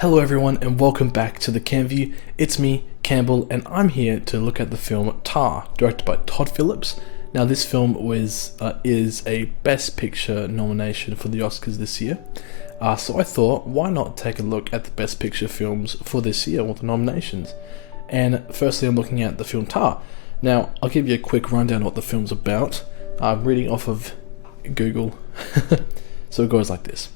Hello everyone and welcome back to the CamView. It's me, Campbell, and I'm here to look at the film Tar, directed by Todd Phillips. Now this film is a Best Picture nomination for the Oscars this year. So I thought, why not take a look at the Best Picture films for this year with the nominations? And firstly I'm looking at the film Tar. Now I'll give you a quick rundown of what the film's about. I'm reading off of Google. So it goes like this.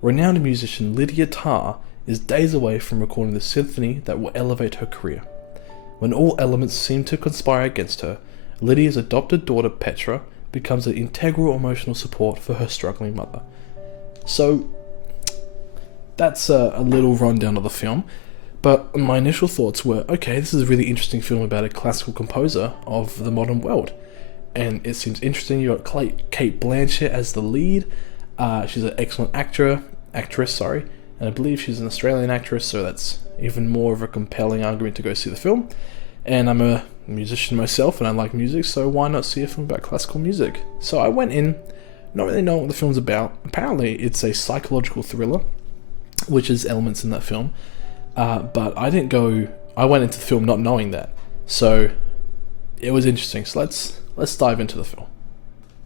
Renowned musician Lydia Tarr is days away from recording the symphony that will elevate her career. When all elements seem to conspire against her, Lydia's adopted daughter Petra becomes an integral emotional support for her struggling mother. So that's a little rundown of the film, but my initial thoughts were, okay, this is a really interesting film about a classical composer of the modern world, and it seems interesting. You got Cate Blanchett as the lead. She's an excellent actress, and I believe she's an Australian actress, so that's even more of a compelling argument to go see the film. And I'm a musician myself, and I like music, so why not see a film about classical music? So I went in, not really knowing what the film's about. Apparently, it's a psychological thriller, which is elements in that film. But I went into the film not knowing that, so it was interesting. So let's dive into the film.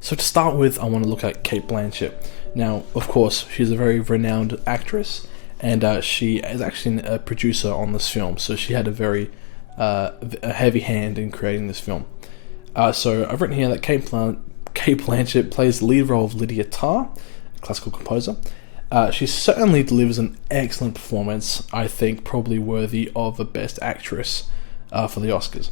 So to start with, I want to look at Cate Blanchett. Now, of course, she's a very renowned actress, and she is actually a producer on this film, so she had a heavy hand in creating this film. So I've written here that Cate Blanchett plays the lead role of Lydia Tarr, a classical composer. She certainly delivers an excellent performance, I think probably worthy of a Best Actress for the Oscars.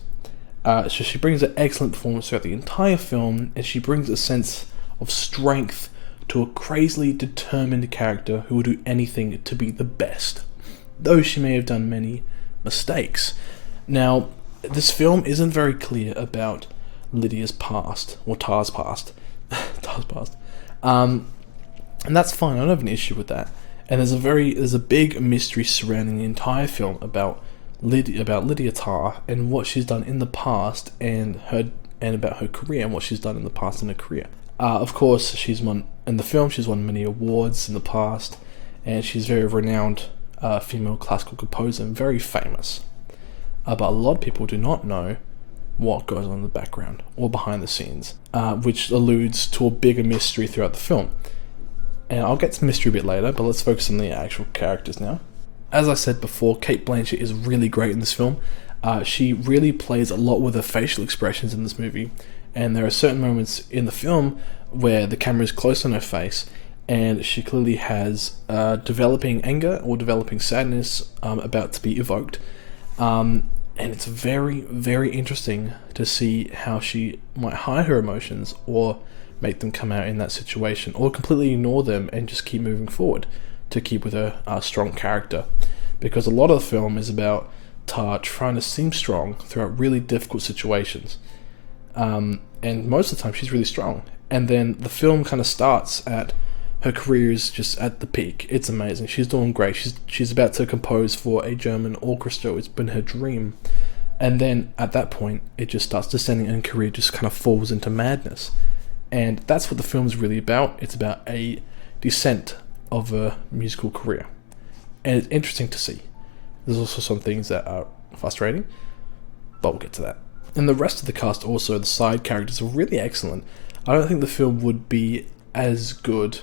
So she brings an excellent performance throughout the entire film, and she brings a sense of strength to a crazily determined character who will do anything to be the best, though she may have done many mistakes. Now, this film isn't very clear about Lydia's past, or Tar's past. Tar's past. And that's fine, I don't have an issue with that. And there's a big mystery surrounding the entire film about Lydia Tarr and what she's done in the past and about her career and what she's done in the past in her career. Of course, she's won many awards in the past, and she's a very renowned female classical composer and very famous. But a lot of people do not know what goes on in the background or behind the scenes, which alludes to a bigger mystery throughout the film. And I'll get to the mystery a bit later, but let's focus on the actual characters now. As I said before, Cate Blanchett is really great in this film. She really plays a lot with her facial expressions in this movie, and there are certain moments in the film where the camera is close on her face, and she clearly has developing anger or developing sadness about to be evoked. And it's very, very interesting to see how she might hide her emotions or make them come out in that situation, or completely ignore them and just keep moving forward to keep with her strong character. Because a lot of the film is about Tar trying to seem strong throughout really difficult situations. And most of the time she's really strong. And then the film kind of starts at her career is just at the peak. It's amazing. She's doing great. She's about to compose for a German orchestra. It's been her dream. And then at that point, it just starts descending, and her career just kind of falls into madness. And that's what the film is really about. It's about a descent of a musical career. And it's interesting to see. There's also some things that are frustrating, but we'll get to that. And the rest of the cast also, the side characters are really excellent. I don't think the film would be as good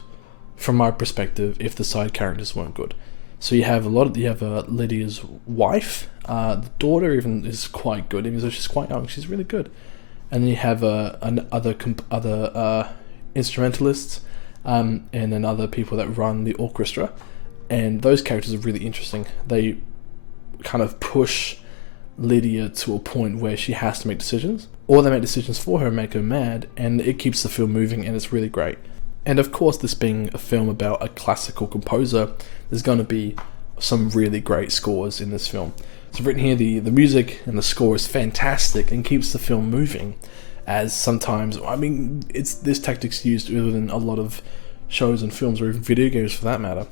from my perspective if the side characters weren't good. So you have Lydia's wife, the daughter even is quite good, even though she's quite young, she's really good. And then you have other instrumentalists, and then other people that run the orchestra, and those characters are really interesting. They kind of push Lydia to a point where she has to make decisions, or they make decisions for her and make her mad, and it keeps the film moving, and it's really great. And of course, this being a film about a classical composer, there's going to be some really great scores in this film. So I've written here, the music and the score is fantastic and keeps the film moving, as sometimes, this tactic's used within a lot of shows and films, or even video games for that matter,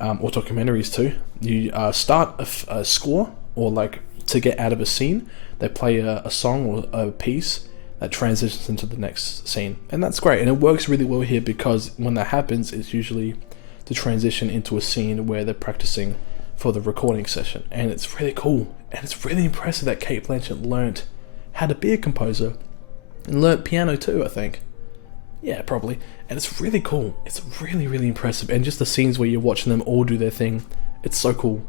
or documentaries too. You start a score, or like to get out of a scene, they play a song or a piece that transitions into the next scene, and that's great, and it works really well here because when that happens, it's usually to transition into a scene where they're practicing for the recording session, and it's really cool, and it's really impressive that Cate Blanchett learnt how to be a composer, and learnt piano too, I think. Yeah, probably. And it's really cool. It's really, really impressive, and just the scenes where you're watching them all do their thing, it's so cool.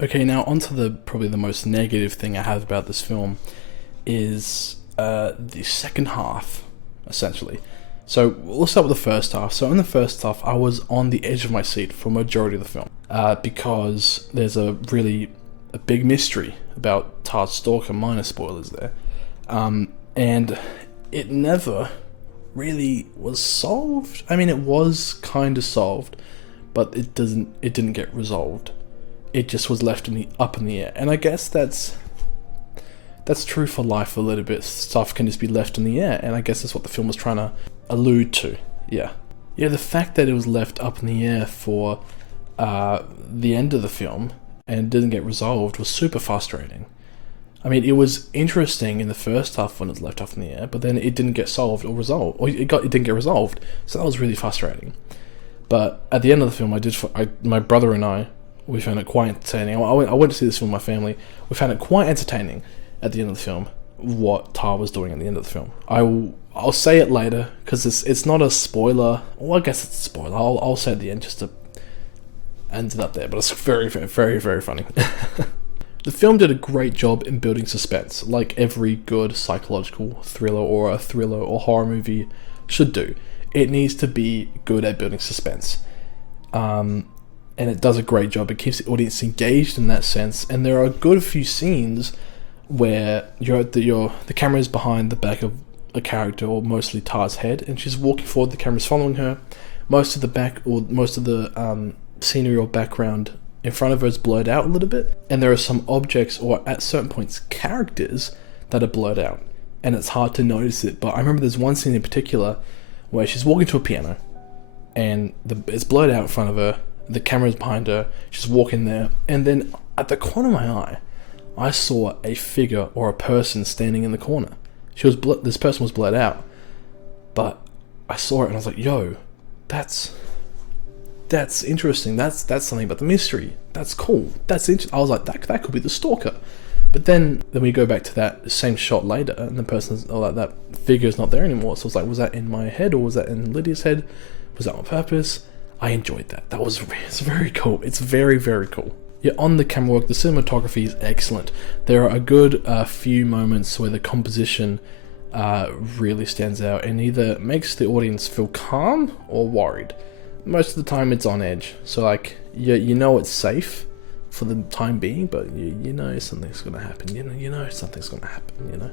Okay, now onto probably the most negative thing I have about this film is the second half, essentially. So we'll start with the first half. So in the first half, I was on the edge of my seat for a majority of the film, because there's a big mystery about Tar's stalker, minor spoilers there, and it never really was solved. I mean, it was kind of solved, but it didn't get resolved. It just was left up in the air, and I guess that's true for life a little bit. Stuff can just be left in the air, and I guess that's what the film was trying to allude to. Yeah, the fact that it was left up in the air for the end of the film and didn't get resolved was super frustrating. I mean, it was interesting in the first half when it was left up in the air, but then it didn't get solved or resolved, or it didn't get resolved, so that was really frustrating. But at the end of the film, my brother and I, we found it quite entertaining. I went to see this film with my family. We found it quite entertaining at the end of the film, what Tar was doing at the end of the film. I'll say it later, because it's not a spoiler. Well, I guess it's a spoiler. I'll say it at the end just to end it up there, but it's very, very, very, very funny. The film did a great job in building suspense, like every good psychological thriller or horror movie should do. It needs to be good at building suspense. And it does a great job. It keeps the audience engaged in that sense, and there are a good few scenes where the camera's behind the back of a character, or mostly Tar's head, and she's walking forward, the camera's following her. Most of the scenery or background in front of her is blurred out a little bit, and there are some objects, or at certain points characters, that are blurred out, and it's hard to notice it. But I remember there's one scene in particular where she's walking to a piano, and it's blurred out in front of her, the camera's behind her, she's walking there, and then at the corner of my eye, I saw a figure or a person standing in the corner. This person was blurred out, but I saw it and I was like, yo, that's interesting. That's something about the mystery. That's cool. That's interesting. I was like, that could be the stalker. But then we go back to that same shot later, and the person's that figure's not there anymore. So I was like, was that in my head, or was that in Lydia's head? Was that on purpose? I enjoyed that. It's very cool. It's very, very cool. Yeah, on the camera work, the cinematography is excellent. There are a good few moments where the composition really stands out and either makes the audience feel calm or worried. Most of the time it's on edge. So like, you know it's safe for the time being, but you know something's going to happen. You know something's going to happen,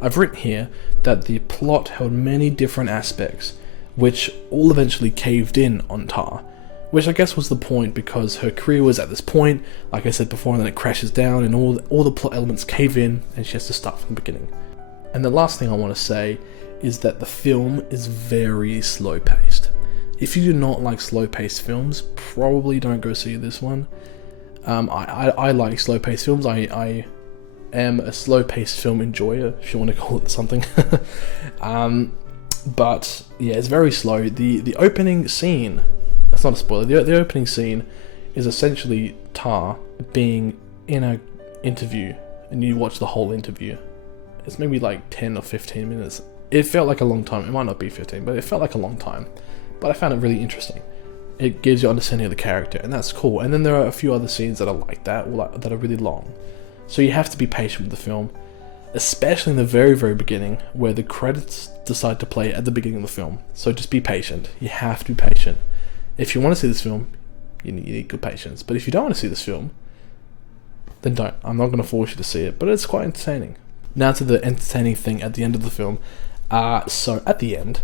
I've written here that the plot held many different aspects, which all eventually caved in on Tar, which I guess was the point, because her career was at this point, like I said before, and then it crashes down and all the plot elements cave in and she has to start from the beginning. And the last thing I want to say is that the film is very slow paced. If you do not like slow paced films, probably don't go see this one. I like slow paced films. I am a slow paced film enjoyer, if you want to call it something. But yeah, it's very slow. The opening scene, that's not a spoiler, the opening scene is essentially Tar being in an interview, and you watch the whole interview. It's maybe like 10 or 15 minutes. It felt like a long time. It might not be 15, but it felt like a long time. But I found it really interesting. It gives you understanding of the character, and that's cool. And then there are a few other scenes that are like that, or that are really long. So you have to be patient with the film, especially in the very, very beginning, where the credits decide to play at the beginning of the film. So just be patient. You have to be patient. If you want to see this film, you need good patience. But if you don't want to see this film, then don't. I'm not going to force you to see it, but it's quite entertaining. Now to the entertaining thing at the end of the film. So at the end,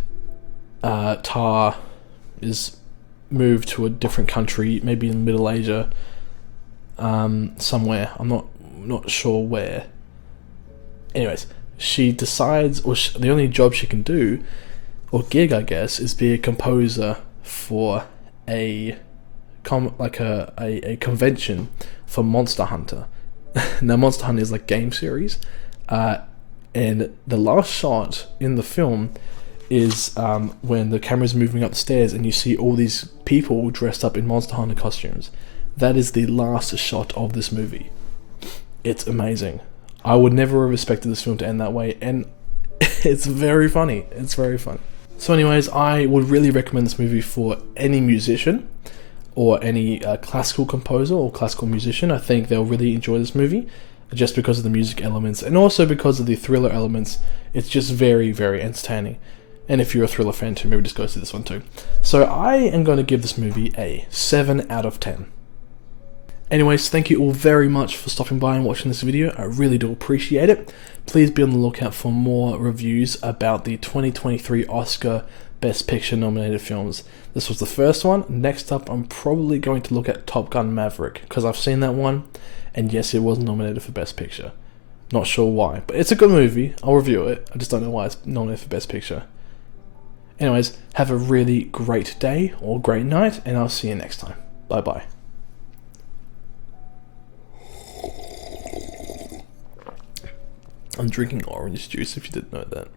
Tar is moved to a different country, maybe in Middle Asia, somewhere. I'm not sure where. Anyways, she decides, the only job she can do, or gig I guess, is be a composer for a convention for Monster Hunter. Now Monster Hunter is like game series, and the last shot in the film is when the camera's moving up the stairs and you see all these people dressed up in Monster Hunter costumes. that is the last shot of this movie. It's amazing. I would never have expected this film to end that way, and it's very funny. It's very funny. So anyways, I would really recommend this movie for any musician or any classical composer or classical musician. I think they'll really enjoy this movie just because of the music elements and also because of the thriller elements. It's just very, very entertaining. And if you're a thriller fan too, maybe just go see this one too. So I am going to give this movie a 7 out of 10. Anyways, thank you all very much for stopping by and watching this video. I really do appreciate it. Please be on the lookout for more reviews about the 2023 Oscar Best Picture nominated films. This was the first one. Next up, I'm probably going to look at Top Gun Maverick, because I've seen that one, and yes, it was nominated for Best Picture. Not sure why, but it's a good movie. I'll review it. I just don't know why it's nominated for Best Picture. Anyways, have a really great day or great night, and I'll see you next time. Bye bye. I'm drinking orange juice if you didn't know that.